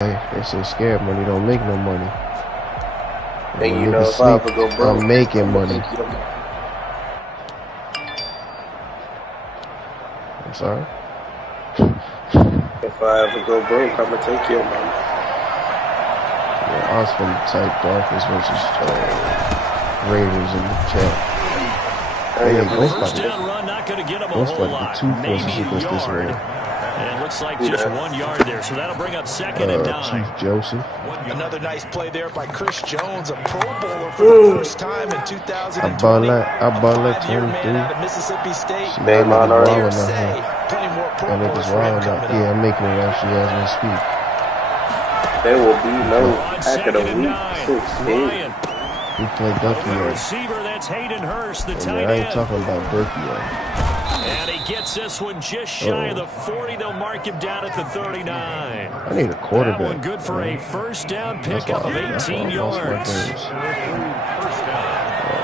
They say scared money don't make no money. And you know, if I ever go broke, I'm making money. I'm sorry? If I ever go broke, I'ma take your money. Yeah, I was from the type Dolphins versus Raiders in the chat. First down run, not going to get him a whole lot. Maybe a yard. And it looks like just 1 yard there, so that'll bring up 2nd and 9. Chief Joseph. Another nice play there by Chris Jones, a Pro Bowler for the first time in 2020. I bought that 23. Out of Mississippi State. Plenty more Pro Bowlers Yeah, I'm making it actually as we speak. There will be no pack of the week 16. We play Ducky. Receiver, that's Hayden Hurst, the tight end. I ain't end. talking about Berkey. And he gets this one just shy of the 40. They'll mark him down at the 39. I need a quarterback. That one good for a first down pickup of 18 yards.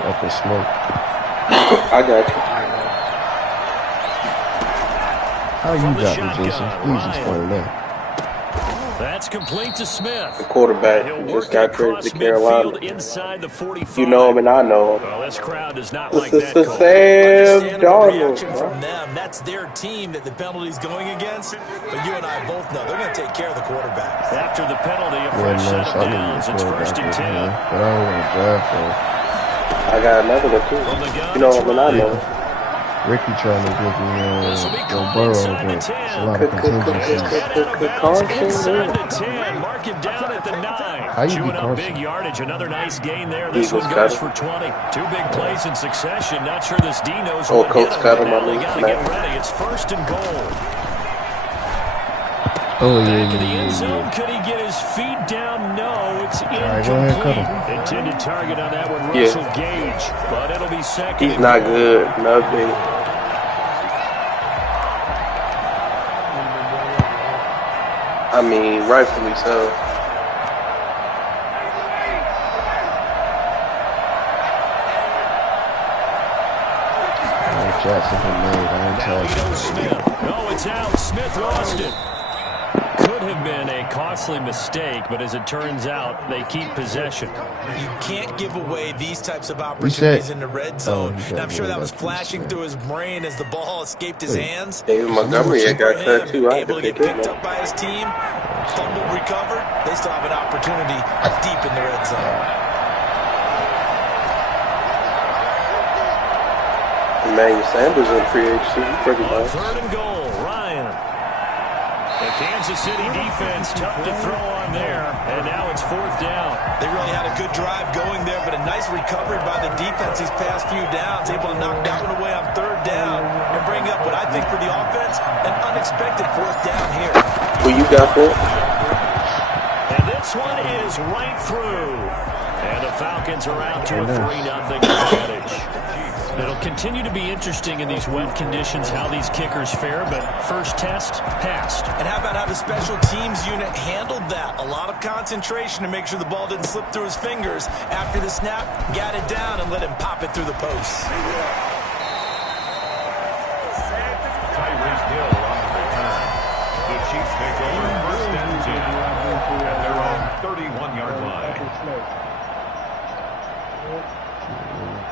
Up the smoke. I got you. How you got me, Jason? Please explain that. That's complete to Smith. The quarterback just got traded to Carolina. Inside the 45. You know him and I know him. Well, this crowd does not like that call. Sam Darnold. From them, that's their team that the penalty's going against. But you and I both know they're going to take care of the quarterback. After the penalty, a fresh set of downs. It's 1st and 10. But I don't want to draft him. I got another one too. You know him and I know him. Ricky trying to give me Joe Burrow, but it's a lot of contingencies. Mark it down at the 9. How you chewing up big yardage. Another nice gain there. This one goes for 20. 2 big plays in succession. Not sure this D knows what Coach got him on they got to get ready. It's 1st and goal. Yeah. The end zone. Could he get his feet down? No, it's incomplete. Intended target on that one, Russell Gage, but it'll be 2nd. He's not good. Nothing. I mean, rightfully so. Jackson made. I ain't telling Smith. No, it's out. Smith lost it. Could have been a costly mistake, but as it turns out, they keep possession. You can't give away these types of opportunities in the red zone. And I'm sure that was flashing through his brain as the ball escaped his hands. David Montgomery got cut too. Able to get picked up by his team, fumbled, recovered. They still have an opportunity deep in the red zone. Emmanuel Sanders in free agency. Pretty much. 3rd and goal. Ryan. The Kansas City defense tough to throw on there, and now it's 4th down. They really had a good drive going there, but a nice recovery by the defense these past few downs, able to knock that one away on 3rd down and bring up what I think for the offense, an unexpected 4th down here. Who you got for? And this one is right through. And the Falcons are out to a 3-0 advantage. It'll continue to be interesting in these wet conditions how these kickers fare, but first test passed. And how about how the special teams unit handled that? A lot of concentration to make sure the ball didn't slip through his fingers. After the snap, got it down and let him pop it through the post. Tyreek Hill on the return. The Chiefs take over 1st and 10 at their own 31-yard line.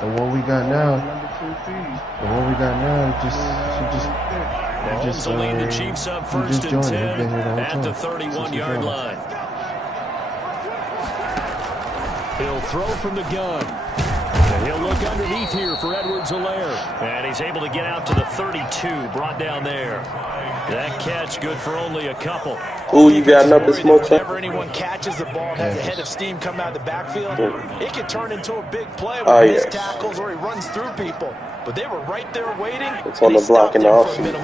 The one we got now, just lead the Chiefs up 1st and 10 at the 31-yard line. He'll throw from the gun. And he'll look underneath here for Edwards-Helaire. And he's able to get out to the 32, brought down there. That catch good for only a couple. Ooh, you got another smoke. Whenever anyone catches the ball and has a head of steam coming out of the backfield, it can turn into a big play with missed tackles or he runs through people. But they were right there waiting. It's on the block and the offense.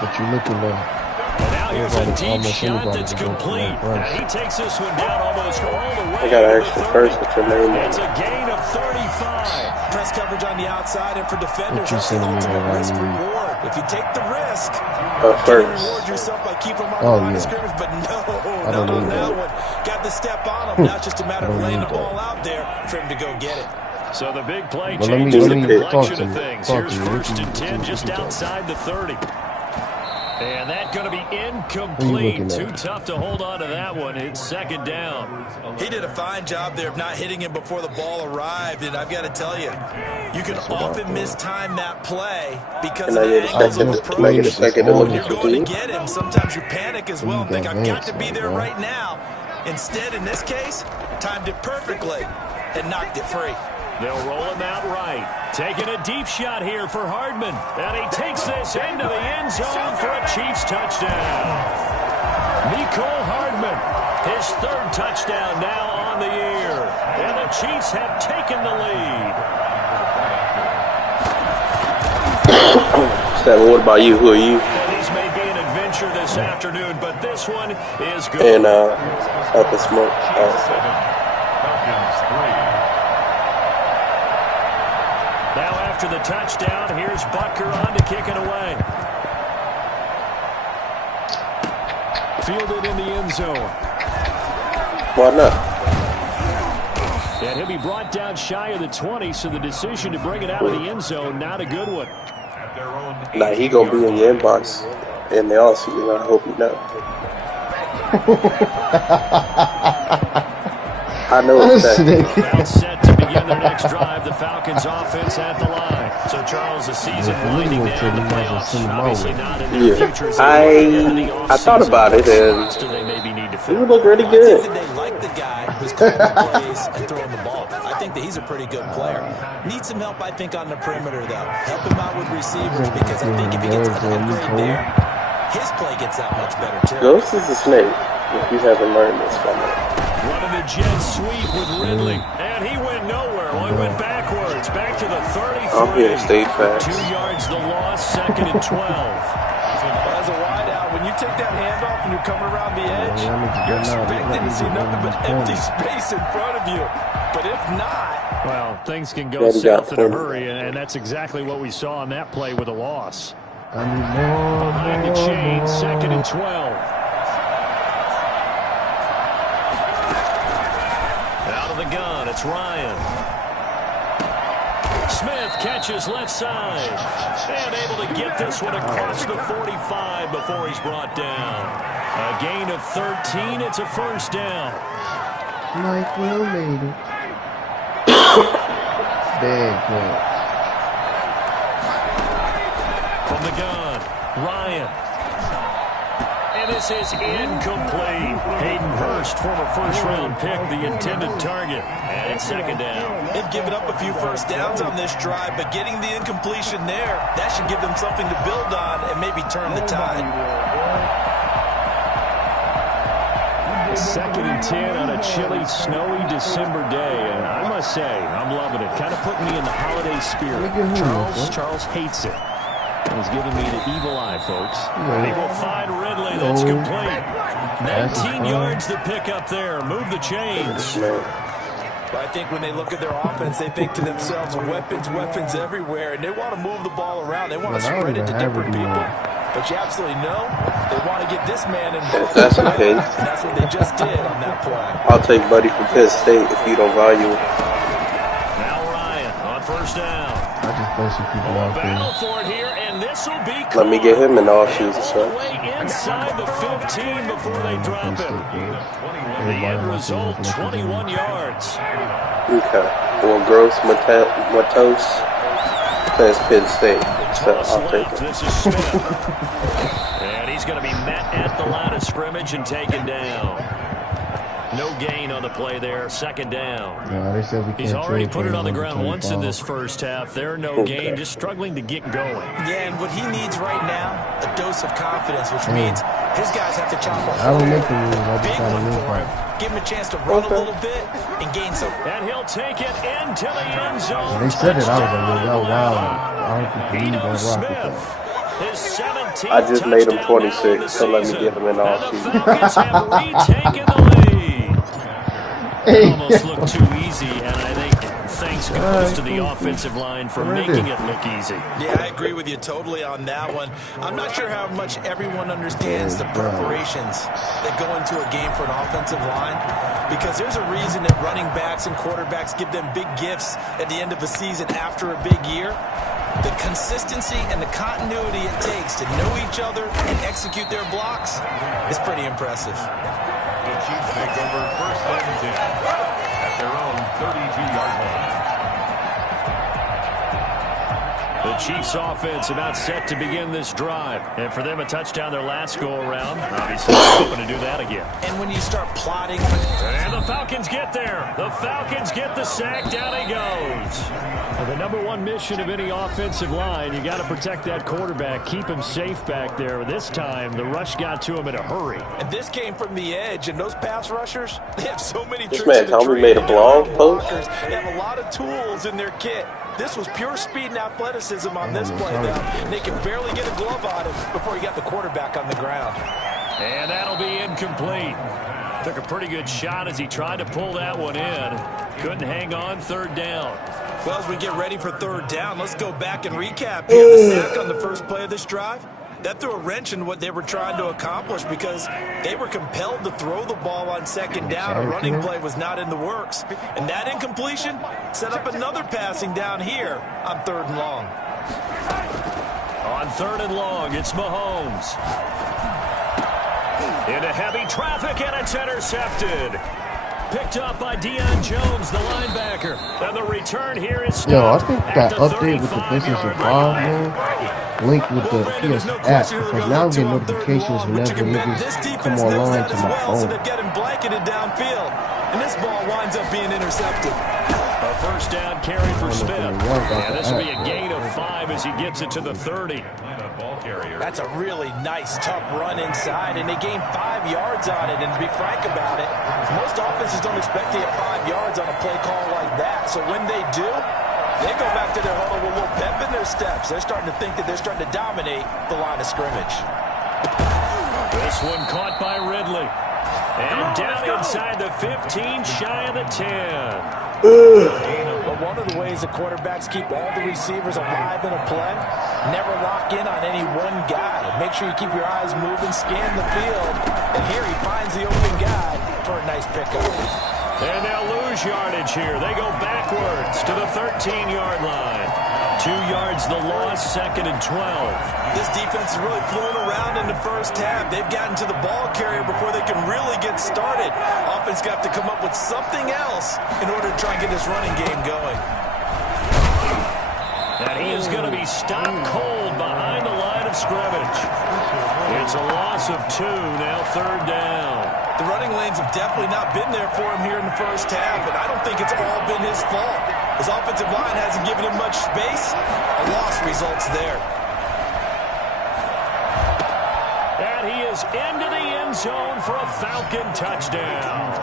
But you're looking at. And now here's a deep shot that's complete. He takes this one down almost all the way. I got an extra first with your name on it. It's a gain of 35. Press coverage on the outside, and for defenders, that's the ultimate risk reward. If you take the risk, you can reward yourself by keeping them on the line of scrimmage. But no, not on that one. Got the step on him. Now it's just a matter of laying the ball out there for him to go get it. So the big play changes the complexion of things. Here's 1st and 10 just outside the 30. And that's going to be incomplete. Too tough to hold on to that one. It's second down. He did a fine job there of not hitting him before the ball arrived. And I've got to tell you, you can often mistime that play because of the angles of approach. You're going to get him. Sometimes you panic as well and think, I've got to be there right now. Instead, in this case, timed it perfectly and knocked it free. They'll roll him out right. Taking a deep shot here for Hardman. And he takes this into the end zone for a Chiefs touchdown. Nicole Hardman, his third touchdown now on the year. And the Chiefs have taken the lead. Seven, what about you? Who are you? Well, these may be an adventure this afternoon, but this one is good. And up the smoke. Falcons 3. Now after the touchdown, here's Butker on to kick it away. Fielded in the end zone. Why not? And he'll be brought down shy of the 20, so the decision to bring it out of the end zone, not a good one. Nah, he gonna be in your inbox in the offseason. I hope you know. I know it's About set to begin their next drive. The Falcons offense at the line. So Charles, the season winding down, the playoffs obviously not in their future. I thought about it and he would look really good. I think that they like the guy who's calling the plays and throwing the ball. I think that he's a pretty good player. Needs some help, I think, on the perimeter though. Help him out with receivers because I think if he gets an upgrade there, his play gets that much better too. Ghost is a snake. If you haven't learned this from him. Running the jet sweep with Ridley. And he went nowhere. Well, he went backwards. Back to the 33. I'm here to stay fast. 2 yards the loss, second and 12. As a wide out, when you take that handoff and you're coming around the edge, you're expecting to see nothing but empty space in front of you. But if not... Well, things can go south in a hurry, and that's exactly what we saw on that play with a loss. Behind the chain, second and 12. Out of the gun, it's Ryan. Smith catches left side. And able to get this one across the 45 before he's brought down. A gain of 13, it's a first down. Mike Will made it. Big catch. From the gun, Ryan. And this is incomplete. Hayden Hurst, former first-round pick, the intended target. And it's second down. They've given up a few first downs on this drive, but getting the incompletion there, that should give them something to build on and maybe turn the tide. Second and 10 on a chilly, snowy December day. And I must say, I'm loving it. Kind of putting me in the holiday spirit. Charles hates it. He's giving me the evil eye, folks. He will find Ridley. That's complete. 19 yards to pick up there. Move the chains. But I think when they look at their offense, they think to themselves, weapons, weapons everywhere. And they want to move the ball around. They want to spread it to different people. But you absolutely know they want to get this man involved. If that's the case, and that's what they just did on that play. I'll take Buddy from Penn State if you don't value it. Now Ryan on first down. I just throw some people out Battle there. for it here, and this will be Let me get him in the offseason, all son. the way inside the 15 before they drop him. The end result, 21 yards. Okay. Well, Gross Matos plays Penn State, so I'll take it. This is Smith. And he's going to be met at the line of scrimmage and taken down. No gain on the play there. Second down. No, they said we can't. He's already put it on the ground once in this first half. There, no gain, just struggling to get going. Yeah, and what he needs right now, a dose of confidence, which means his guys have to chop a I don't make the rules. I just big try to one live for by him. it. Give him a chance to run a little bit and gain some. And he'll take it into the end zone. When they said it, I was like, yo, wow. I don't think the league gonna rock with that. His 17th I just made him touchdown 26, so let me get him in the And the offseason. Falcons have retaken the lead. It almost looked too easy, and I think thanks goes to the offensive line for making it look easy. Yeah, I agree with you totally on that one. I'm not sure how much everyone understands the preparations that go into a game for an offensive line, because there's a reason that running backs and quarterbacks give them big gifts at the end of the season after a big year. The consistency and the continuity it takes to know each other and execute their blocks is pretty impressive. The Chiefs take over first and 10 at their own 32-yard line. The Chiefs offense about set to begin this drive. And for them, a touchdown their last go-around. Obviously, they're hoping to do that again. And when you start plotting... And the Falcons get there. The Falcons get the sack. Down he goes. Well, the number one mission of any offensive line, you got to protect that quarterback, keep him safe back there. This time, the rush got to him in a hurry. And this came from the edge, and those pass rushers, they have so many This tricks man in the told me tree. made a blog post. They have a lot of tools in their kit. This was pure speed and athleticism on this play down. They could barely get a glove on him before he got the quarterback on the ground. And that'll be incomplete. Took a pretty good shot as he tried to pull that one in. Couldn't hang on, third down. Well, as we get ready for third down, let's go back and recap here. The sack on the first play of this drive, that threw a wrench in what they were trying to accomplish because they were compelled to throw the ball on second down. A running play was not in the works. And that incompletion set up another passing down here on third and long. On third and long, it's Mahomes. Into heavy traffic, and it's intercepted. Picked up by Deion Jones, the linebacker. And the return here is Yo, I think that update with the Business of Bob, man, linked with the PS app, because now I'm getting notifications whenever niggas come online to my phone. So they're getting blanketed downfield, and this ball winds up being intercepted. A first down carry for Smith. And this will be a gain of 5 as he gets it to the 30. That's a really nice, tough run inside, and they gained 5 yards on it. And to be frank about it, most offenses don't expect to get 5 yards on a play call like that. So when they do, they go back to their huddle with a little pep in their steps. They're starting to think that they're starting to dominate the line of scrimmage. This one caught by Ridley. And down inside the 15, shy of the 10. But one of the ways the quarterbacks keep all the receivers alive in a play, never lock in on any one guy. Make sure you keep your eyes moving, scan the field, and here he finds the open guy for a nice pickup. And they'll lose yardage here. They go backwards to the 13-yard line. 2 yards the loss, second and 12. This defense is really flew around in the first half. They've gotten to the ball carrier before they can really get started. Offense got to come up with something else in order to try and get this running game going. And he is going to be stopped cold behind the line of scrimmage. It's a loss of 2, now third down. The running lanes have definitely not been there for him here in the first half, and I don't think it's all been his fault. His offensive line hasn't given him much space. A loss results there. And he is into the end zone for a Falcon touchdown.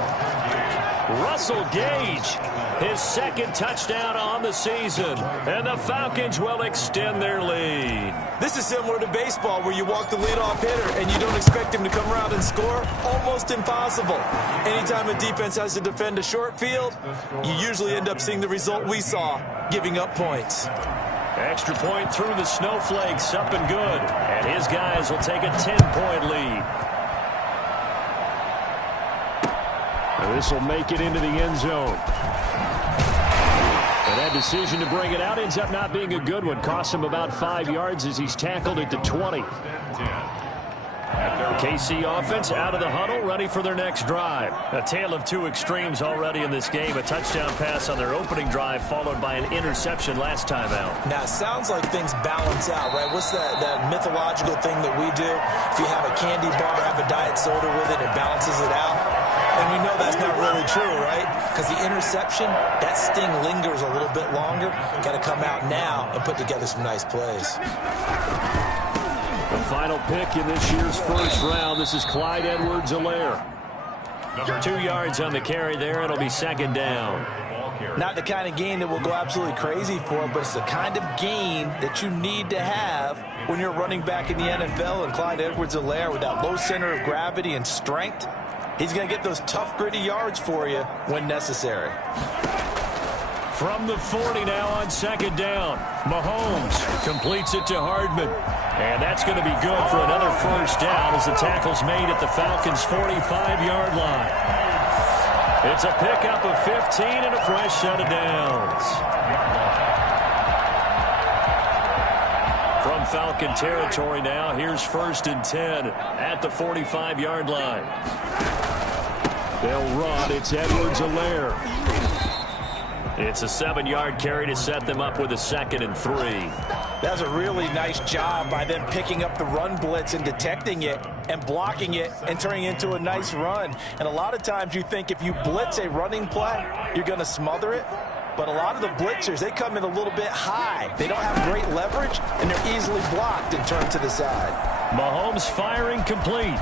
Russell Gage, his second touchdown on the season, and the Falcons will extend their lead. This is similar to baseball where you walk the leadoff hitter and you don't expect him to come around and score. Almost impossible. Anytime a defense has to defend a short field, you usually end up seeing the result we saw, giving up points. Extra point through the snowflakes, up and good. And his guys will take a 10-point lead. This will make it into the end zone. And that decision to bring it out ends up not being a good one. Costs him about 5 yards as he's tackled at the 20. The KC offense out of the huddle, ready for their next drive. A tale of two extremes already in this game. A touchdown pass on their opening drive, followed by an interception last time out. Now, it sounds like things balance out, right? What's that mythological thing that we do? If you have a candy bar, have a diet soda with it, it balances it out. And we know that's not really true, right? Because the interception, that sting lingers a little bit longer. Got to come out now and put together some nice plays. The final pick in this year's first round, this is Clyde Edwards-Helaire. 2 yards on the carry there. It'll be second down. Not the kind of game that we'll go absolutely crazy for, but it's the kind of game that you need to have when you're running back in the NFL. And Clyde Edwards-Helaire, with that low center of gravity and strength, he's going to get those tough, gritty yards for you when necessary. From the 40 now on second down. Mahomes completes it to Hardman. And that's going to be good for another first down as the tackle's made at the Falcons' 45-yard line. It's a pickup of 15 and a fresh set of downs. Falcon territory now. Here's 1st and 10 at the 45-yard line. They'll run. It's Edwards-Helaire. It's a 7-yard carry to set them up with a 2nd and 3. That's a really nice job by them picking up the run blitz and detecting it and blocking it and turning it into a nice run. And a lot of times you think if you blitz a running play, you're going to smother it. But a lot of the blitzers, they come in a little bit high. They don't have great leverage, and they're easily blocked and turned to the side. Mahomes firing complete.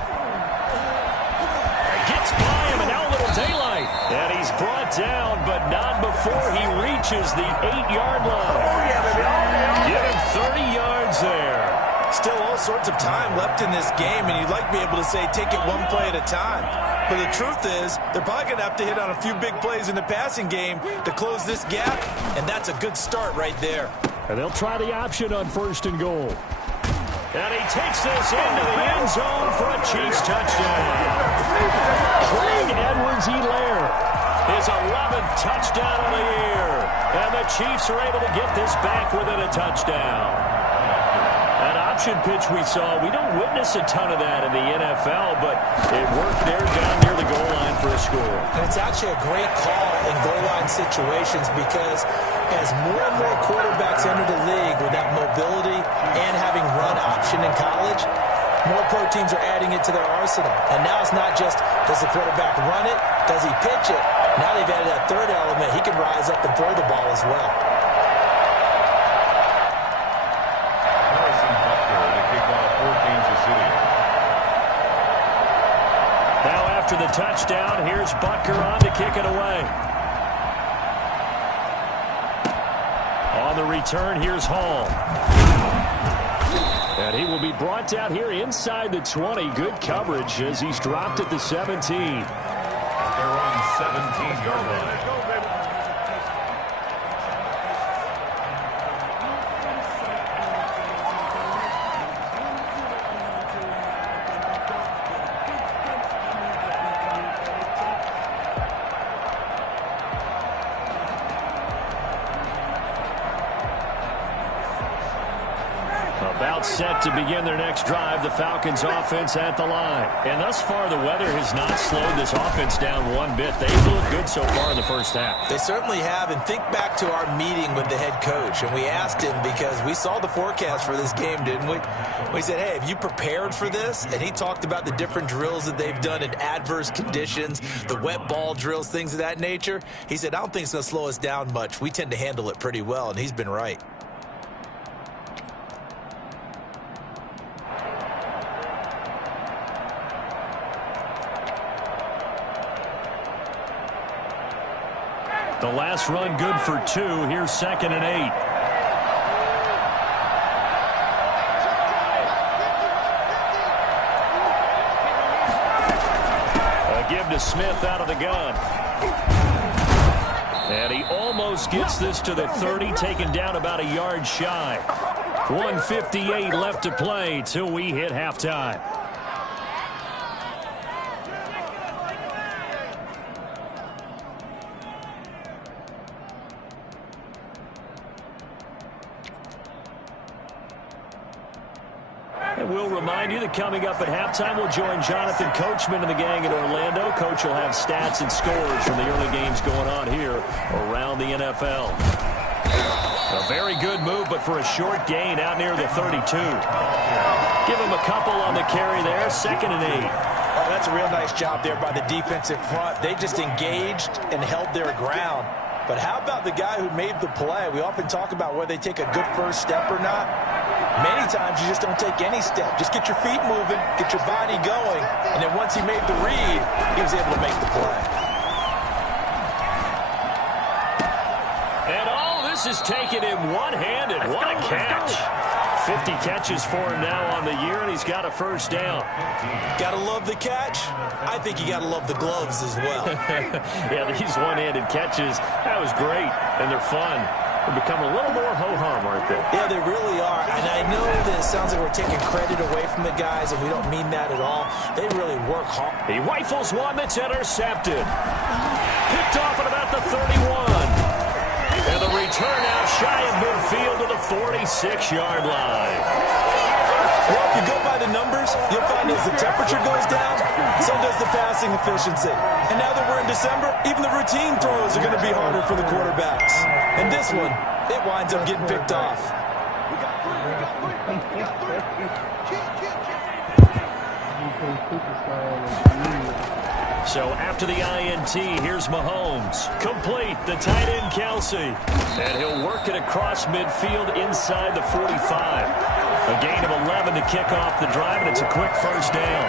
Gets by him, and now a little daylight. And he's brought down, but not before he reaches the 8-yard line. Get him 30 yards there. Still all sorts of time left in this game, and you'd like to be able to say take it one play at a time. But the truth is, they're probably going to have to hit on a few big plays in the passing game to close this gap, and that's a good start right there. And they'll try the option on 1st and goal. And he takes this into the end zone for a Chiefs touchdown. Craig Edwards-Helaire, his 11th touchdown of the year. And the Chiefs are able to get this back within a touchdown. That option pitch we saw, we don't witness a ton of that in the NFL, but it worked there down near the goal line for a score. And it's actually a great call in goal line situations because as more and more quarterbacks enter the league with that mobility and having run option in college, more pro teams are adding it to their arsenal. And now it's not just, does the quarterback run it? Does he pitch it? Now they've added that third element. He can rise up and throw the ball as well. After the touchdown, here's Butker on to kick it away. On the return, here's Hall. And he will be brought down here inside the 20. Good coverage as he's dropped at the 17. They're on 17-yard line. About set to begin their next drive, the Falcons offense at the line. And thus far, the weather has not slowed this offense down one bit. They've looked good so far in the first half. They certainly have, and think back to our meeting with the head coach, and we asked him because we saw the forecast for this game, didn't we? We said, hey, have you prepared for this? And he talked about the different drills that they've done in adverse conditions, the wet ball drills, things of that nature. He said, I don't think it's going to slow us down much. We tend to handle it pretty well, and he's been right. The last run good for 2. Here's 2nd and 8. A give to Smith out of the gun. And he almost gets this to the 30, taken down about a yard shy. 1:58 left to play till we hit halftime. And we'll remind you that coming up at halftime, we'll join Jonathan Coachman and the gang in Orlando. Coach will have stats and scores from the early games going on here around the NFL. A very good move, but for a short gain out near the 32. Give him a couple on the carry there, 2nd and 8. Oh, that's a real nice job there by the defensive front. They just engaged and held their ground. But how about the guy who made the play? We often talk about whether they take a good first step or not. Many times you just don't take any step. Just get your feet moving, get your body going, and then once he made the read, he was able to make the play. And all this is taken in one-handed. What a catch. 50 catches for him now on the year, and he's got a first down. Gotta love the catch. I think you gotta love the gloves as well. Yeah, these one-handed catches, that was great, and they're fun. They become a little more ho-hum, aren't they? Yeah, they really are. And I know that it sounds like we're taking credit away from the guys, and we don't mean that at all. They really work hard. He rifles one that's intercepted. Picked off at about the 31. And the return out shy of midfield to the 46-yard line. Well, if you go by the numbers, you'll find as the temperature goes down, so does the passing efficiency. And now that we're in December, even the routine throws are going to be harder for the quarterbacks. And this one, it winds up getting picked off. So after the INT, here's Mahomes. Complete, the tight end Kelsey. And he'll work it across midfield inside the 45. A gain of 11 to kick off the drive, and it's a quick first down.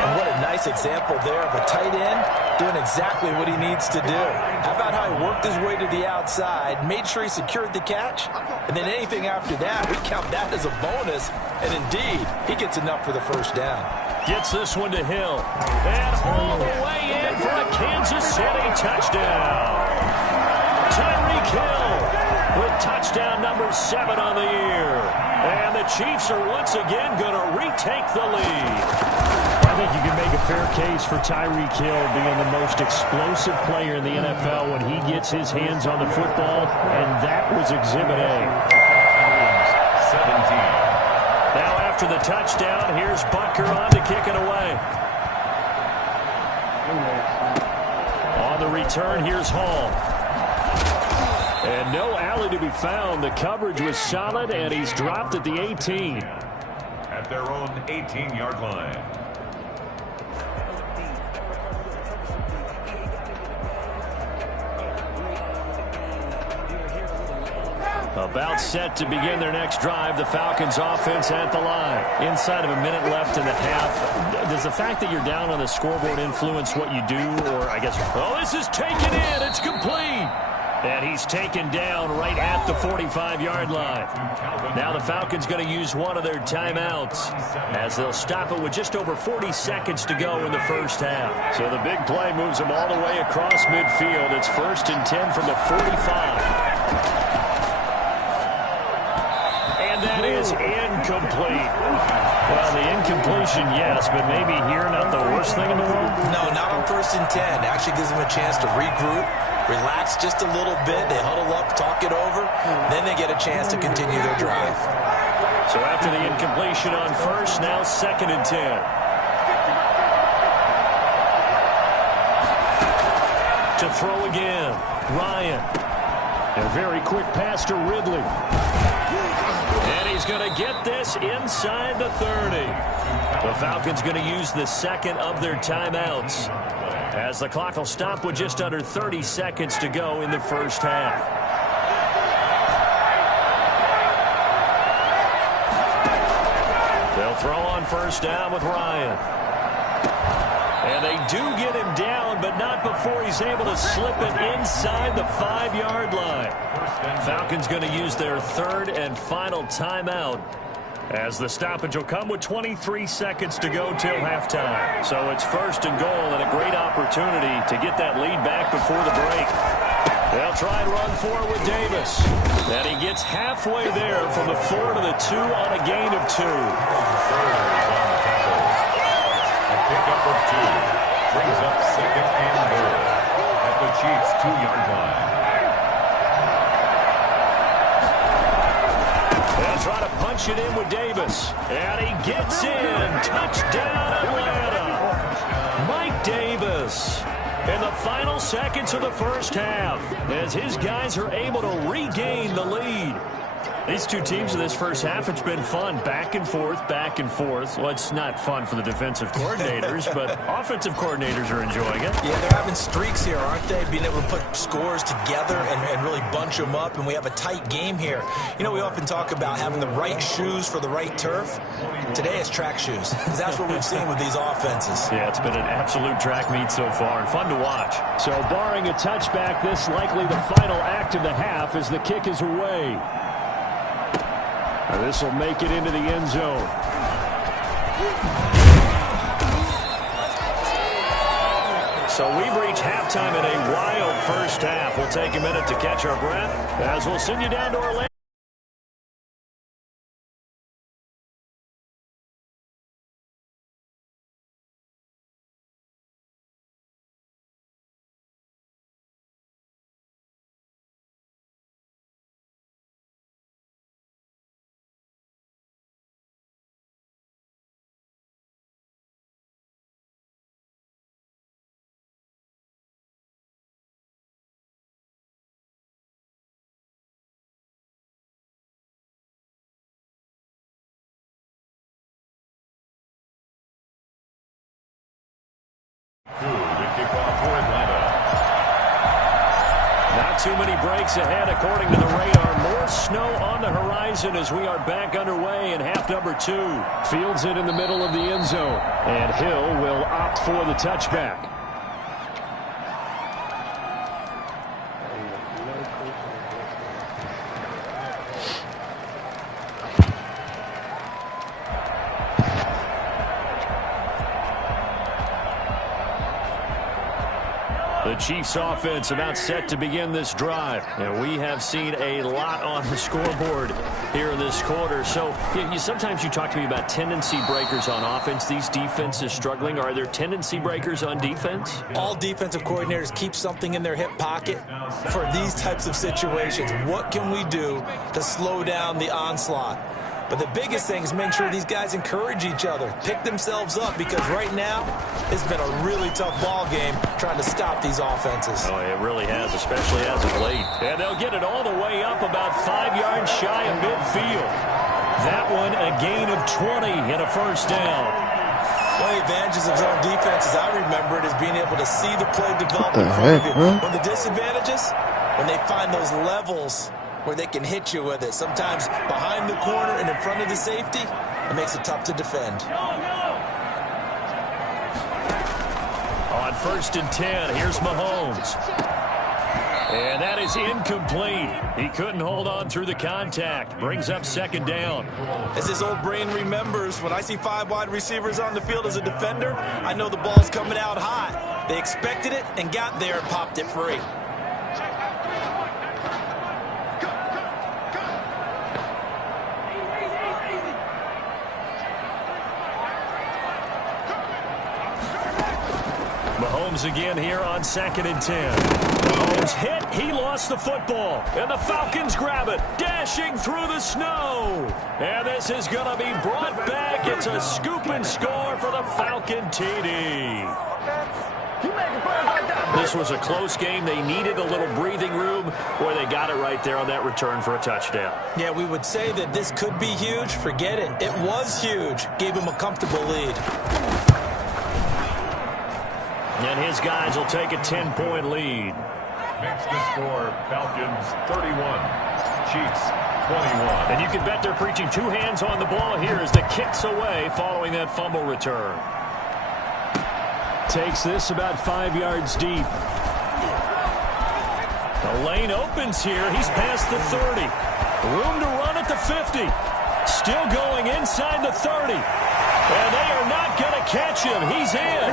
And what a nice example there of a tight end doing exactly what he needs to do. How about how he worked his way to the outside, made sure he secured the catch, and then anything after that, we count that as a bonus. And indeed, he gets enough for the first down. Gets this one to Hill. And all the way in for a Kansas City touchdown. Tyreek Hill with touchdown number 7 on the year. And the Chiefs are once again going to retake the lead. I think you can make a fair case for Tyreek Hill being the most explosive player in the NFL when he gets his hands on the football, and that was Exhibit A. 17. Now after the touchdown, here's Butker on to kick it away. On the return, here's Hall. And no alley to be found. The coverage was solid, and he's dropped at the 18. At their own 18-yard line. About set to begin their next drive. The Falcons offense at the line. Inside of a minute left in the half. Does the fact that you're down on the scoreboard influence what you do? Or I guess, oh, this is taken in. It's complete. And he's taken down right at the 45-yard line. Now the Falcons going to use one of their timeouts as they'll stop it with just over 40 seconds to go in the first half. So the big play moves them all the way across midfield. It's 1st and 10 from the 45. That is incomplete. Well, the incompletion, yes, but maybe here not the worst thing in the world? No, not on 1st and 10. Actually gives them a chance to regroup, relax just a little bit. They huddle up, talk it over. Then they get a chance to continue their drive. So after the incompletion on 1st, now 2nd and 10. To throw again, Ryan. A very quick pass to Ridley. And he's going to get this inside the 30. The Falcons going to use the second of their timeouts as the clock will stop with just under 30 seconds to go in the first half. They'll throw on 1st down with Ryan. And they do get him down, but not before he's able to slip it inside the 5-yard line. Falcons going to use their 3rd and final timeout as the stoppage will come with 23 seconds to go till halftime. So it's 1st and goal and a great opportunity to get that lead back before the break. They'll try and run forward with Davis. And he gets halfway there from the 4 to the 2 on a gain of 2. Pickup of 2 brings up 2nd and goal at the Chiefs' 2-yard line. They'll try to punch it in with Davis. And he gets in. Touchdown, Atlanta. Mike Davis in the final seconds of the first half as his guys are able to regain the lead. These two teams in this first half, it's been fun. Back and forth, back and forth. Well, it's not fun for the defensive coordinators, but offensive coordinators are enjoying it. Yeah, they're having streaks here, aren't they? Being able to put scores together and really bunch them up, and we have a tight game here. You know, we often talk about having the right shoes for the right turf. Today it's track shoes. That's what we've seen with these offenses. Yeah, it's been an absolute track meet so far, and fun to watch. So barring a touchback, this likely the final act of the half as the kick is away. This will make it into the end zone. So we've reached halftime in a wild first half. We'll take a minute to catch our breath as we'll send you down to Orlando. kickoff for Atlanta. Not too many breaks ahead according to the radar. More snow on the horizon as we are back underway in half number 2. Fields it in the middle of the end zone. And Hill will opt for the touchback. The Chiefs offense about set to begin this drive. And we have seen a lot on the scoreboard here in this quarter. So sometimes you talk to me about tendency breakers on offense. These defenses struggling. Are there tendency breakers on defense? All defensive coordinators keep something in their hip pocket for these types of situations. What can we do to slow down the onslaught? But the biggest thing is make sure these guys encourage each other, pick themselves up, because right now it's been a really tough ball game trying to stop these offenses. Oh, it really has, especially as of late. And they'll get it all the way up about 5 yards shy of midfield. That one a gain of 20 and a first down. One of the advantages of zone defense, as I remember it, is being able to see the play develop in front of you. One of the disadvantages, when they find those levels where they can hit you with it. Sometimes behind the corner and in front of the safety, it makes it tough to defend. On 1st and 10, here's Mahomes. And that is incomplete. He couldn't hold on through the contact. Brings up 2nd down. As his old brain remembers, when I see 5 wide receivers on the field as a defender, I know the ball's coming out hot. They expected it and got there and popped it free. Mahomes again here on 2nd and 10. Mahomes hit. He lost the football. And the Falcons grab it. Dashing through the snow. And this is going to be brought back. It's a scoop and score for the Falcon TD. This was a close game. They needed a little breathing room, where they got it right there on that return for a touchdown. Yeah, we would say that this could be huge. Forget it. It was huge. Gave him a comfortable lead. And his guys will take a 10-point lead. Makes the score Falcons 31, Chiefs 21. And you can bet they're preaching 2 hands on the ball here as the kick's away following that fumble return. Takes this about 5 yards deep. The lane opens here. He's past the 30. Room to run at the 50. Still going inside the 30. And they are not going to catch him. He's in.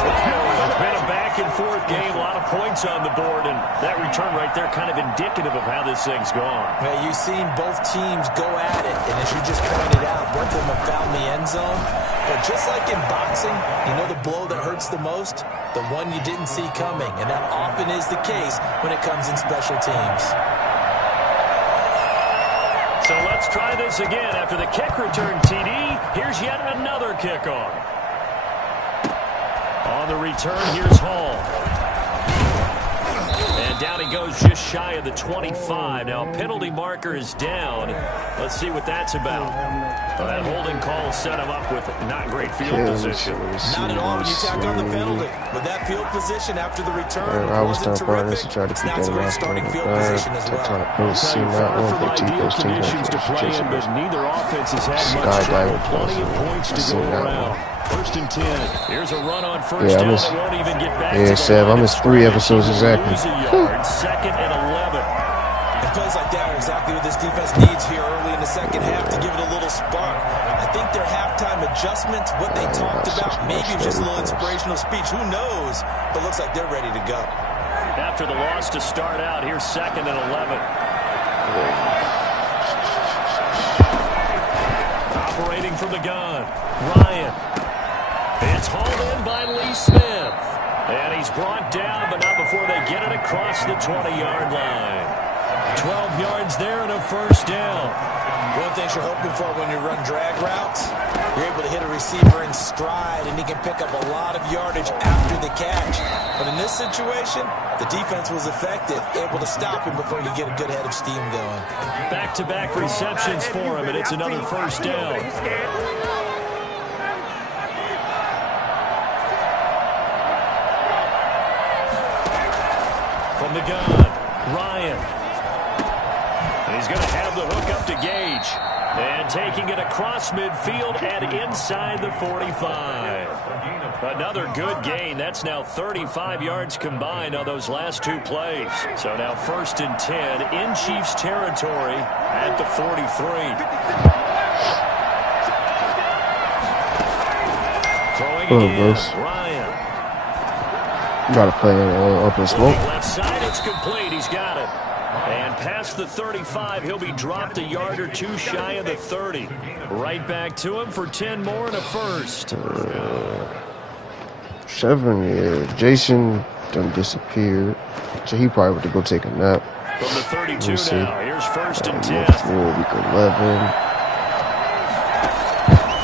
It's been a back-and-forth game. A lot of points on the board. And that return right there kind of indicative of how this thing's gone. Well, you've seen both teams go at it. And as you just pointed out, both of them have found the end zone. But just like in boxing, you know the blow that hurts the most? The one you didn't see coming. And that often is the case when it comes in special teams. So let's try this again. After the kick return TD, here's yet another kickoff. On the return, here's Hall. And down he goes just shy of the 25. Now a penalty marker is down. Let's see what that's about. Well, that holding call set him up with not great field position. Not at all when you tack on the penalty. With that field position after the return wasn't terrific. It's not a great starting field position as well. Ideal conditions to play in, but neither offense has had much trouble. Plenty of points to go around. 1st and 10. Here's a run on 1st down. It won't even get back to the Seb, I missed 3 episodes exactly. 2nd and 11. And plays like that are exactly what this defense needs here early in the second half to give it a little spark. I think their halftime adjustments, what they talked about, maybe just a little inspirational speech. Who knows? But looks like they're ready to go. After the loss to start out, here's 2nd and 11. Operating from the gun, Ryan. It's hauled in by Lee Smith. And he's brought down, but not before they get it across the 20-yard line. 12 yards there and a first down. One of the things you're hoping for when you run drag routes, you're able to hit a receiver in stride, and he can pick up a lot of yardage after the catch. But in this situation, the defense was effective, able to stop him before you get a good head of steam going. Back-to-back receptions for him, and it's another first down. the gun. Ryan. And he's going to have the hook up to Gage. And taking it across midfield and inside the 45. Another good gain. That's now 35 yards combined on those last two plays. So now 1st and 10 in Chiefs territory at the 43. Throwing in, Ryan. You got to play up in smoke. Left side, it's complete. He's got it. And past the 35, he'll be dropped a yard or two shy of the 30. Right back to him for 10 more and a first. 7, yeah. Jason done disappeared. So he probably went to go take a nap. From the 32 now, here's 1st and 10. Week 11.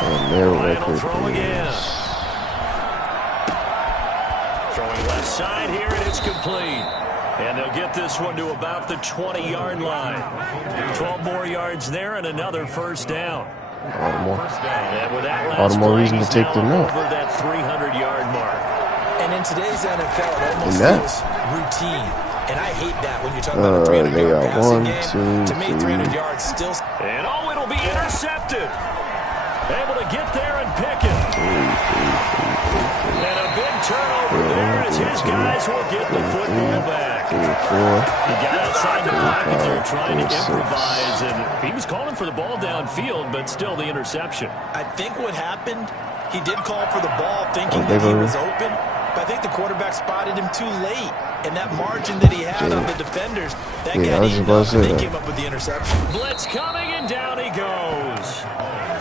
And their record is... Throwing left side here, and it's complete. And they'll get this one to about the 20-yard line. 12 more yards there and another first down. All the more reason to take the nap. Over that 300-yard mark. And in today's NFL, it almost feels routine. And I hate that when you're talking about a 300-yard passing game. To me, 300 yards still... And it'll be intercepted. Able to get there and pick it. And a big turnover there as his guys will get the football back. He got outside the pocket there trying to improvise, and he was calling for the ball downfield, but still the interception. I think what happened, he did call for the ball thinking that he was open, but I think the quarterback spotted him too late. And that margin that he had on the defenders, that got eaten up, and they came up with the interception. Blitz coming, and down he goes.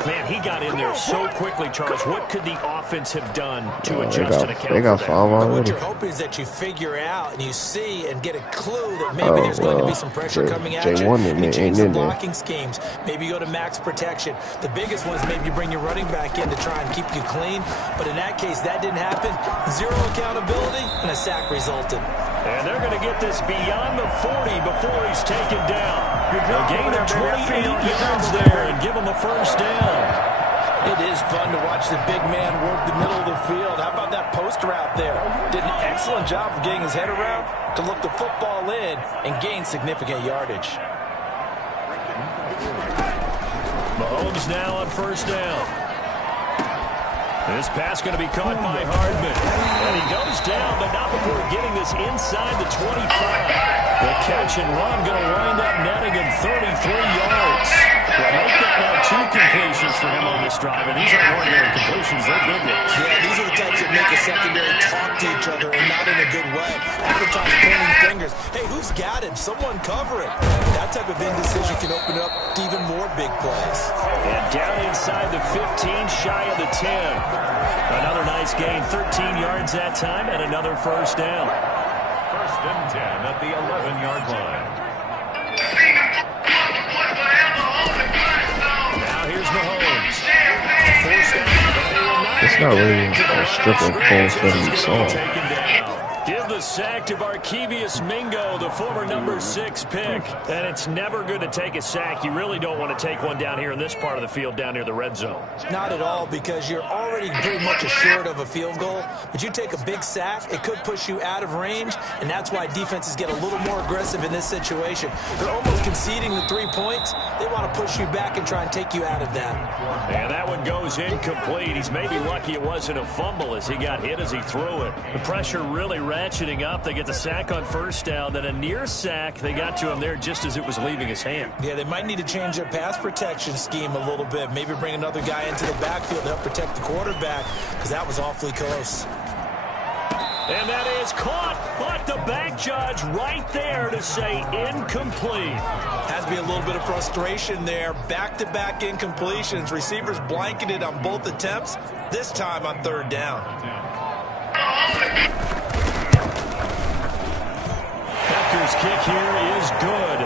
Man, he got in there so quickly, Charles. What could the offense have done to adjust and account they got for that? 5 already. What you're hoping is that you figure out and you see and get a clue that maybe there's going to be some pressure coming at you. You change the blocking schemes. Maybe you go to max protection. The biggest one is maybe you bring your running back in to try and keep you clean. But in that case, that didn't happen. 0 accountability, and a sack resulted. And they're going to get this beyond the 40 before he's taken down. A gain of 28 yards there and give him a first down. It is fun to watch the big man work the middle of the field. How about that post route there? Did an excellent job of getting his head around to look the football in and gain significant yardage. Mahomes now on first down. This pass going to be caught by Hardman. And he goes down, but not before getting this inside the 25. The catch and run going to wind up netting him 33 yards. Well, make that now 2 completions for him on this drive, and these aren't ordinary completions, they're big ones. Yeah, these are the types that make a secondary talk to each other, and not in a good way. Advertise pointing fingers. Hey, who's got him? Someone cover it. That type of indecision can open up to even more big plays. And down inside the 15, shy of the 10. Another nice gain, 13 yards that time, and another first down. 1st and 10 at the 11-yard line. Now here's Mahomes. First down. It's not really a strip of calls that we saw. Give the sack to Barkevious Mingo, the former number 6 pick. And it's never good to take a sack. You really don't want to take one down here in this part of the field, down near the red zone. Not at all, because you're already pretty much assured of a field goal. But you take a big sack, it could push you out of range, and that's why defenses get a little more aggressive in this situation. They're almost conceding the 3 points. They want to push you back and try and take you out of that. And that one goes incomplete. He's maybe lucky it wasn't a fumble as he got hit as he threw it. The pressure really ratcheting up. They get the sack on first down, then a near sack. They got to him there just as it was leaving his hand. Yeah, they might need to change their pass protection scheme a little bit. Maybe bring another guy into the backfield to help protect the quarterback, because that was awfully close. And that is caught, but the back judge right there to say incomplete. Has to be a little bit of frustration there. Back-to-back incompletions. Receivers blanketed on both attempts, this time on 3rd down. Becker's kick here is good.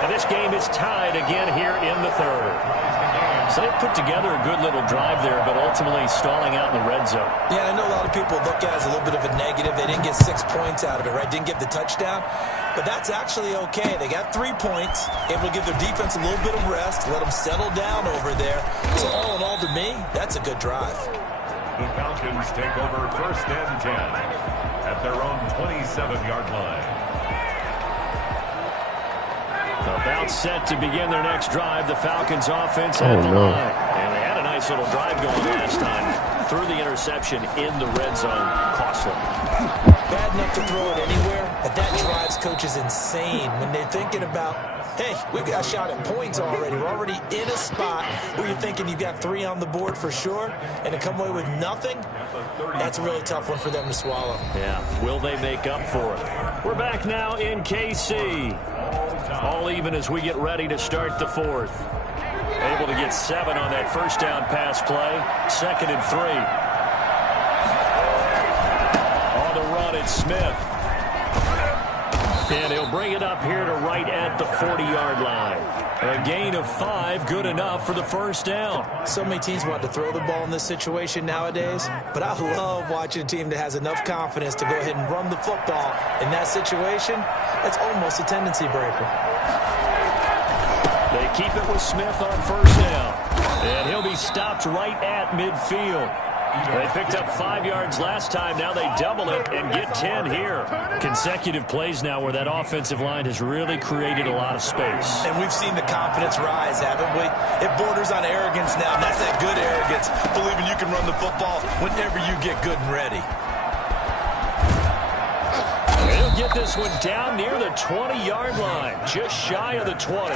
And this game is tied again here in the 3rd. So they put together a good little drive there, but ultimately stalling out in the red zone. Yeah, I know a lot of people look at it as a little bit of a negative. They didn't get 6 points out of it, right? Didn't get the touchdown. But that's actually okay. They got 3 points, able to give their defense a little bit of rest, let them settle down over there. So all in all, to me, that's a good drive. The Falcons take over 1st and 10 at their own 27-yard line. About set to begin their next drive. The Falcons offense at the line. And they had a nice little drive going last time. Threw the interception in the red zone. Costly. Bad enough to throw it anywhere, but that drives coaches insane when they're thinking about, hey, we've got a shot at points already. We're already in a spot where you're thinking you've got 3 on the board for sure, and to come away with nothing, that's a really tough one for them to swallow. Yeah, will they make up for it? We're back now in KC. All even as we get ready to start the 4th. Able to get 7 on that first down pass play. 2nd and 3. On the run, it's Smith. And he'll bring it up here to right at the 40-yard line. A gain of 5, good enough for the first down. So many teams want to throw the ball in this situation nowadays, but I love watching a team that has enough confidence to go ahead and run the football. In that situation, that's almost a tendency breaker. They keep it with Smith on first down. And he'll be stopped right at midfield. They picked up 5 yards last time. Now they double it and get 10 here. Consecutive plays now where that offensive line has really created a lot of space. And we've seen the confidence rise, haven't we? It borders on arrogance now, and that's that good arrogance, believing you can run the football whenever you get good and ready. They'll get this one down near the 20-yard line, just shy of the 20.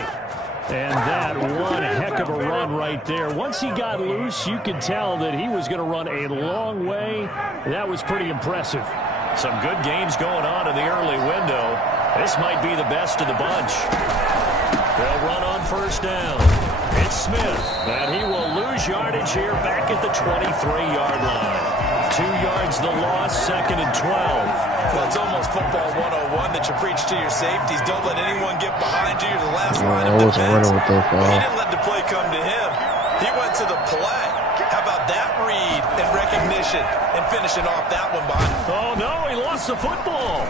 And that one heck of a run right there. Once he got loose, you could tell that he was going to run a long way. That was pretty impressive. Some good games going on in the early window. This might be the best of the bunch. They'll run on first down. It's Smith, and he will lose yardage here back at the 23-yard line. 2 yards the loss, 2nd and 12. Well, it's almost football 101 that you preach to your safeties. Don't let anyone get behind you. You're the last line of defense. He didn't let the play come to him. He went to the play. How about that read and recognition and finishing off that one behind? Oh, no, he lost the football.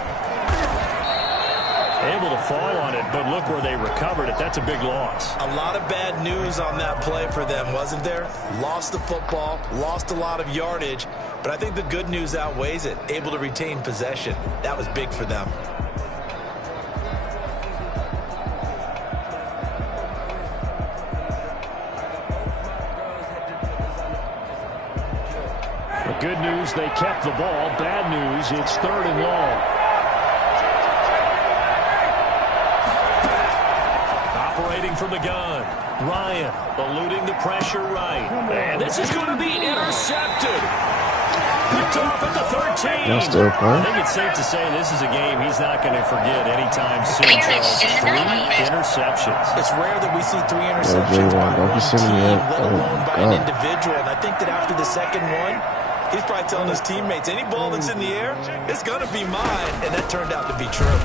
Able to fall on it, but look where they recovered it. That's a big loss. A lot of bad news on that play for them, wasn't there? Lost the football, lost a lot of yardage, but I think the good news outweighs it. Able to retain possession. That was big for them. The good news, they kept the ball. Bad news, it's 3rd and long. Operating from the gun. Ryan eluding the pressure right. And this is going to be intercepted. Picked off at the 13. I think it's safe to say this is a game he's not going to forget anytime soon, Charles. 3 interceptions. It's rare that we see 3 interceptions by one team, let alone by an individual. And I think that after the second one, he's probably telling his teammates, any ball that's in the air, it's going to be mine. And that turned out to be true.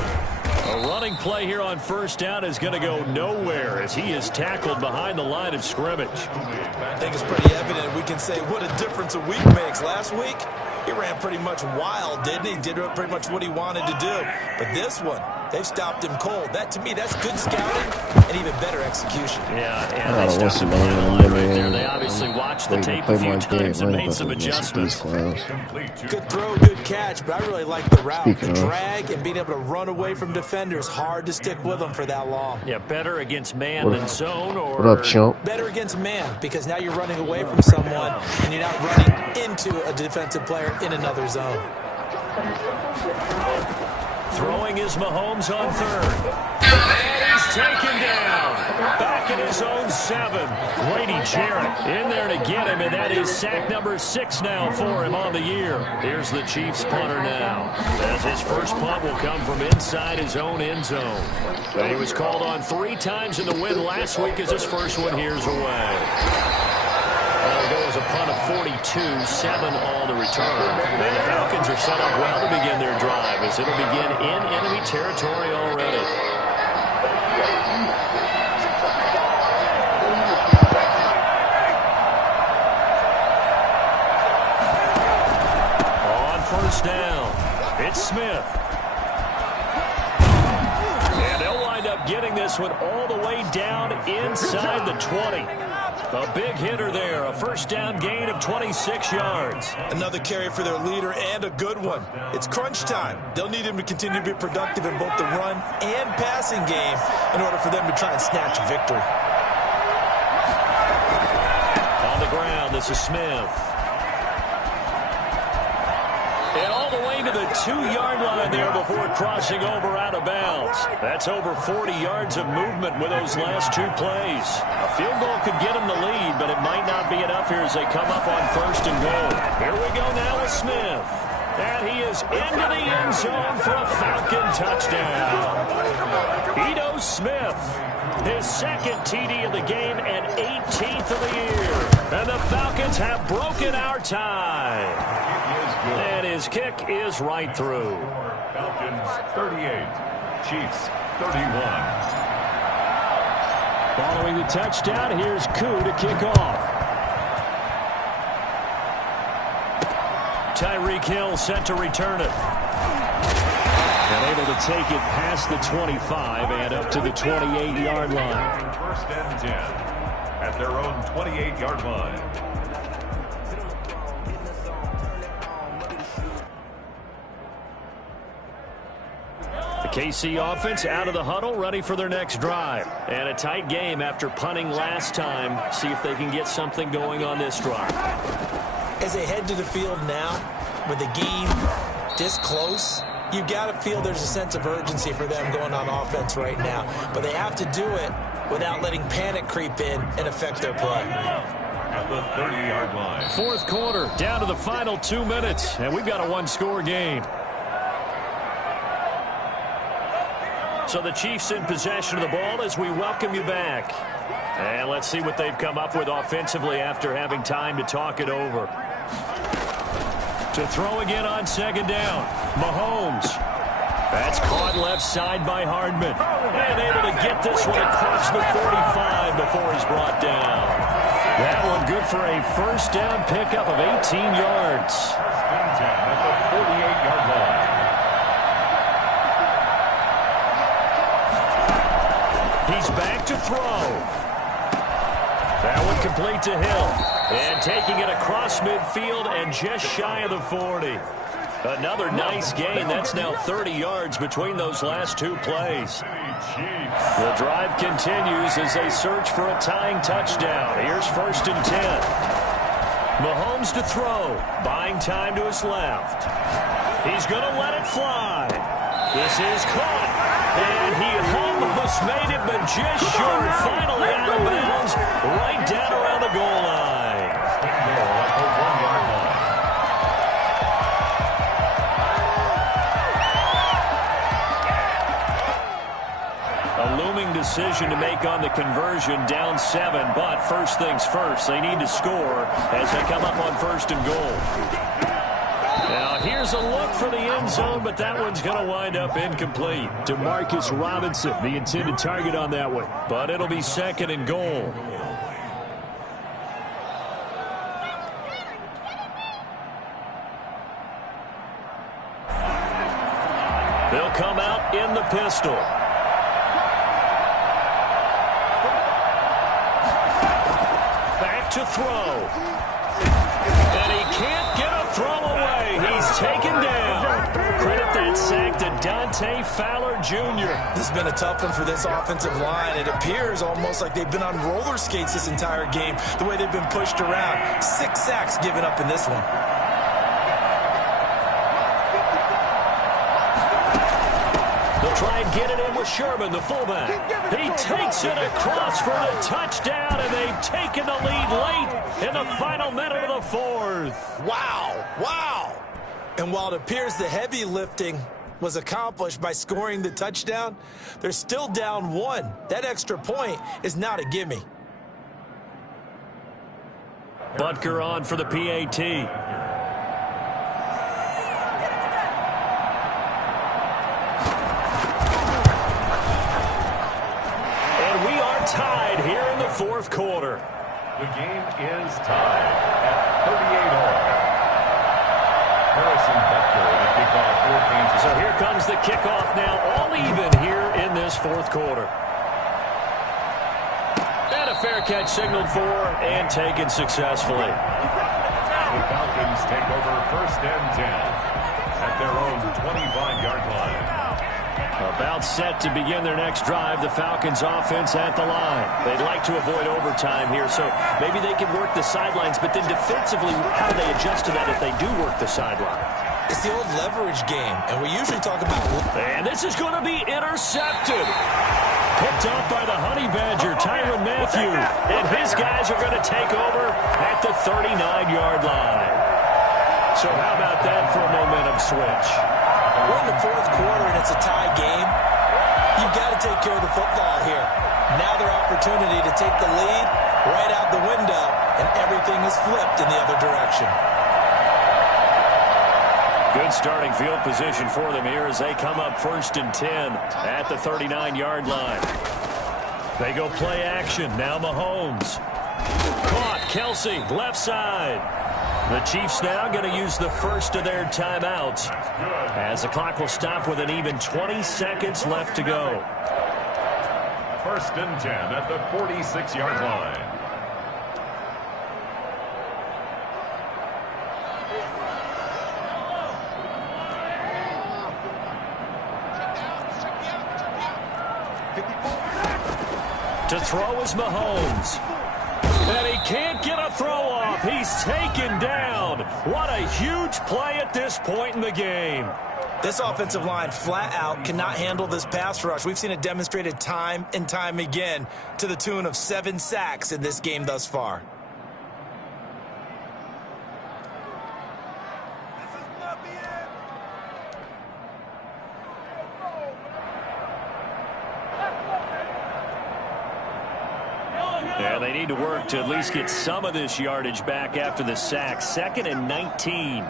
A running play here on first down is going to go nowhere as he is tackled behind the line of scrimmage. I think it's pretty evident. We can say what a difference a week makes. Last week, he ran pretty much wild, didn't he? Did pretty much what he wanted to do. But this one, they've stopped him cold. That, to me, that's good scouting and even better execution. Yeah, and they stopped him behind the line right there. They obviously watched the tape a few times and made some adjustments. Good throw, good catch, but I really like the route. The drag and being able to run away from defenders. Hard to stick with them for that long. Yeah, better against man than zone, or what up, chump? Better against man, because now you're running away from someone and you're not running into a defensive player in another zone. Throwing is Mahomes on 3rd. And he's taken down. Back in his own 7. Grady Jarrett in there to get him, and that is sack number 6 now for him on the year. Here's the Chiefs punter now, as his first punt will come from inside his own end zone. He was called on 3 times in the win last week as his first one here's away. That'll go as a punt of 42, 7 all to return. And the Falcons are set up well to begin their drive as it'll begin in enemy territory already. On first down, it's Smith. And they'll wind up getting this one all the way down inside the 20. A big hitter there, a first down gain of 26 yards. Another carry for their leader and a good one. It's crunch time. They'll need him to continue to be productive in both the run and passing game in order for them to try and snatch a victory. On the ground, this is Smith. And all the way to the 2-yard line there before crossing over out of bounds. That's over 40 yards of movement with those last 2 plays. A field goal could get them the lead, but it might not be enough here as they come up on 1st and goal. Here we go now with Smith. And he is into the end zone for a Falcon touchdown. Ito Smith, his 2nd TD of the game and 18th of the year. And the Falcons have broken our tie. And his kick is right through. Falcons 38, Chiefs 31. Following the touchdown, here's Koo to kick off. Tyreek Hill set to return it. And able to take it past the 25 and up to the 28-yard line. 1st and 10 at their own 28-yard line. The KC offense out of the huddle, ready for their next drive. And a tight game after punting last time. See if they can get something going on this drive. As they head to the field now, with the game this close, you've got to feel there's a sense of urgency for them going on offense right now. But they have to do it without letting panic creep in and affect their play. At the 30-yard line. 4th quarter, down to the final 2 minutes, and we've got a 1-score game. So the Chiefs in possession of the ball as we welcome you back. And let's see what they've come up with offensively after having time to talk it over. To throw again on 2nd down, Mahomes. That's caught left side by Hardman. And able to get this one across the 45 before he's brought down. That one good for a 1st down pickup of 18 yards. 1st and 10 at the 48-yard line. He's back to throw. That one complete to Hill. And taking it across midfield and just shy of the 40. Another nice gain. That's now 30 yards between those last 2 plays. The drive continues as they search for a tying touchdown. Here's 1st and 10. Mahomes to throw. Buying time to his left. He's going to let it fly. This is caught. And he almost made it, but just short. Finally out of bounds, right down around the goal line. A looming decision to make on the conversion, down 7. But first things first, they need to score as they come up on 1st and goal. Now, here's a look for the end zone, but that one's going to wind up incomplete. DeMarcus Robinson, the intended target on that one. But it'll be 2nd and goal. They'll come out in the pistol. Back to throw. And he can't get a throw away. He's taken down. Credit that sack to Dante Fowler Jr. This has been a tough one for this offensive line. It appears almost like they've been on roller skates this entire game, the way they've been pushed around. 6 sacks given up in this one. They'll try and get it in with Sherman, the fullback. He takes it across for a touchdown, and they've taken the lead late in the final minute of the 4th. Wow, wow. And while it appears the heavy lifting was accomplished by scoring the touchdown, they're still down 1. That extra point is not a gimme. Butker on for the PAT. Tied here in the 4th quarter. The game is tied at 38 all. Harrison Butker to kick off for Kansas. So here comes the kickoff now, all even here in this 4th quarter. And a fair catch signaled for and taken successfully. The Falcons take over 1st and 10 at their own 25-yard line. About set to begin their next drive, the Falcons offense at the line. They'd like to avoid overtime here, so maybe they can work the sidelines, but then defensively, how do they adjust to that if they do work the sideline? It's the old leverage game, and we usually talk about... And this is going to be intercepted. Picked off by the Honey Badger, Tyrann Mathieu. And his guys are going to take over at the 39-yard line. So how about that for a momentum switch? We're in the 4th quarter, and it's a tie game. You've got to take care of the football here. Now their opportunity to take the lead right out the window, and everything is flipped in the other direction. Good starting field position for them here as they come up 1st and 10 at the 39-yard line. They go play action. Now Mahomes. Caught. Kelsey, left side. The Chiefs now going to use the first of their timeouts as the clock will stop with an even 20 seconds left to go. 1st and 10 at the 46-yard line. To throw is Mahomes. And he can't get a throw off. He's taken down. What a huge play at this point in the game. This offensive line flat out cannot handle this pass rush. We've seen it demonstrated time and time again to the tune of 7 sacks in this game thus far. And they need to work to at least get some of this yardage back after the sack. 2nd and 19.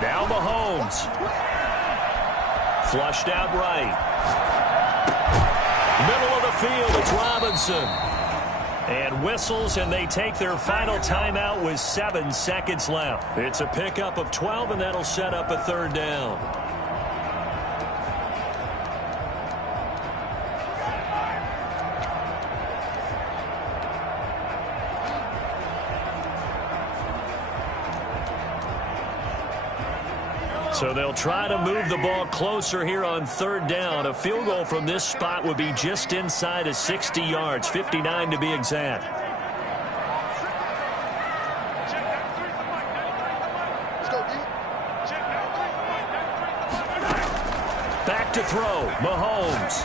Now Mahomes. Flushed out right. Middle of the field, it's Robinson. And whistles, and they take their final timeout with 7 seconds left. It's a pickup of 12, and that'll set up a 3rd down. So they'll try to move the ball closer here on 3rd down. A field goal from this spot would be just inside of 60 yards, 59 to be exact. Back to throw, Mahomes.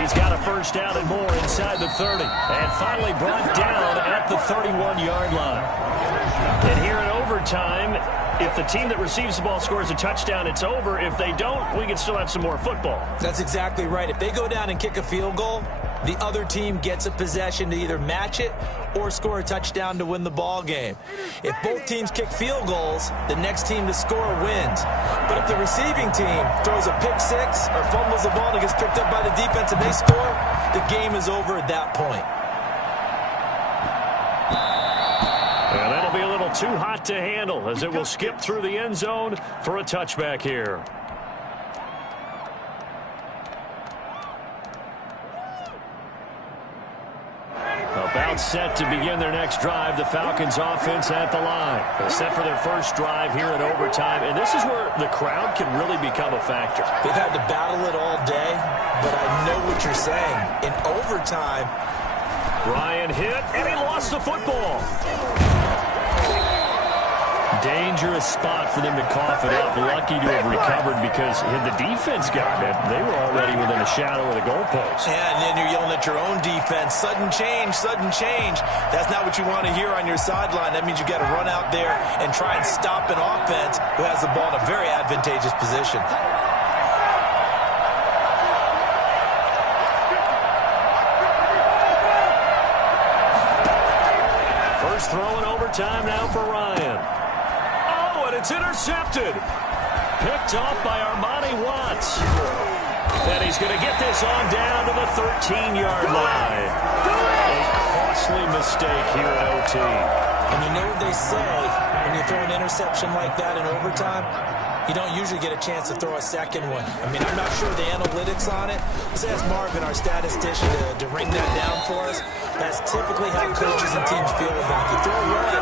He's got a 1st down and more inside the 30. And finally brought down at the 31-yard line. And here in overtime, if the team that receives the ball scores a touchdown, it's over. If they don't, we can still have some more football. That's exactly right. If they go down and kick a field goal, the other team gets a possession to either match it or score a touchdown to win the ball game. If both teams kick field goals, the next team to score wins. But if the receiving team throws a pick six or fumbles the ball and it gets picked up by the defense and they score, the game is over at that point. And that'll be a little too hot to handle as it will skip through the end zone for a touchback here. About set to begin their next drive. The Falcons offense at the line. They're set for their first drive here in overtime. And this is where the crowd can really become a factor. They've had to battle it all day, but I know what you're saying. In overtime, Ryan hit, and he lost the football. Dangerous spot for them to cough it up. Lucky to have recovered because had the defense gotten it, they were already within a shadow of the goalpost. Yeah, and then you're yelling at your own defense. Sudden change, sudden change. That's not what you want to hear on your sideline. That means you've got to run out there and try and stop an offense who has the ball in a very advantageous position. First throw in overtime now for Ryan. It's intercepted. Picked off by Armani Watts. And he's going to get this on down to the 13-yard line. A costly mistake here at OT. And you know what they say, when you throw an interception like that in overtime, you don't usually get a chance to throw a second one. I mean, I'm not sure the analytics on it. Let's ask Marvin, our statistician, to ring that down for us. That's typically how coaches and teams feel about it. You throw one,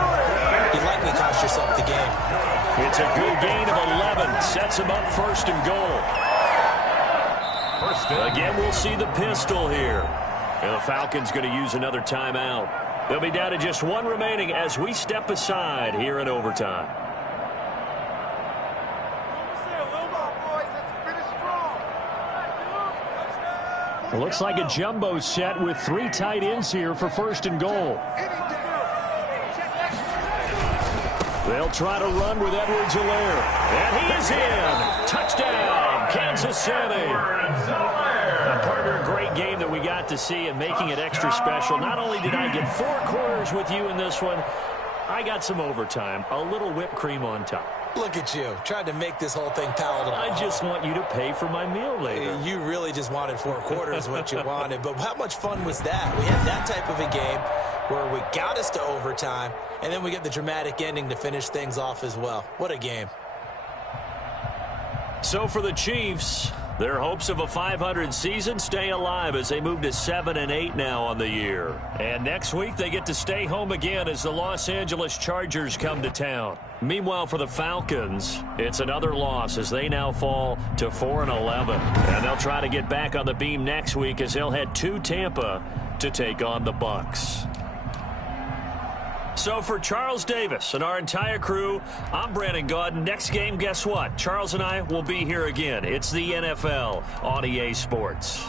you likely cost yourself the game. It's a good gain of 11. Sets him up first and goal. Again, we'll see the pistol here. And the Falcons going to use another timeout. They'll be down to just one remaining as we step aside here in overtime. It looks like a jumbo set with 3 tight ends here for first and goal. They'll try to run with Edwards-Helaire. And he is in. Touchdown, Kansas City. Partner, a great game that we got to see and making it extra special. Not only did I get 4 quarters with you in this one, I got some overtime, a little whipped cream on top. Look at you, trying to make this whole thing palatable. I just want you to pay for my meal later. You really just wanted 4 quarters what you wanted, but how much fun was that? We had that type of a game where we got us to overtime, and then we get the dramatic ending to finish things off as well. What a game. So for the Chiefs, their hopes of a 500 season stay alive as they move to 7-8 now on the year. And next week they get to stay home again as the Los Angeles Chargers come to town. Meanwhile, for the Falcons, it's another loss as they now fall to 4-11. And they'll try to get back on the beam next week as they'll head to Tampa to take on the Bucs. So for Charles Davis and our entire crew, I'm Brandon Gaudin. Next game, guess what? Charles and I will be here again. It's the NFL on EA Sports.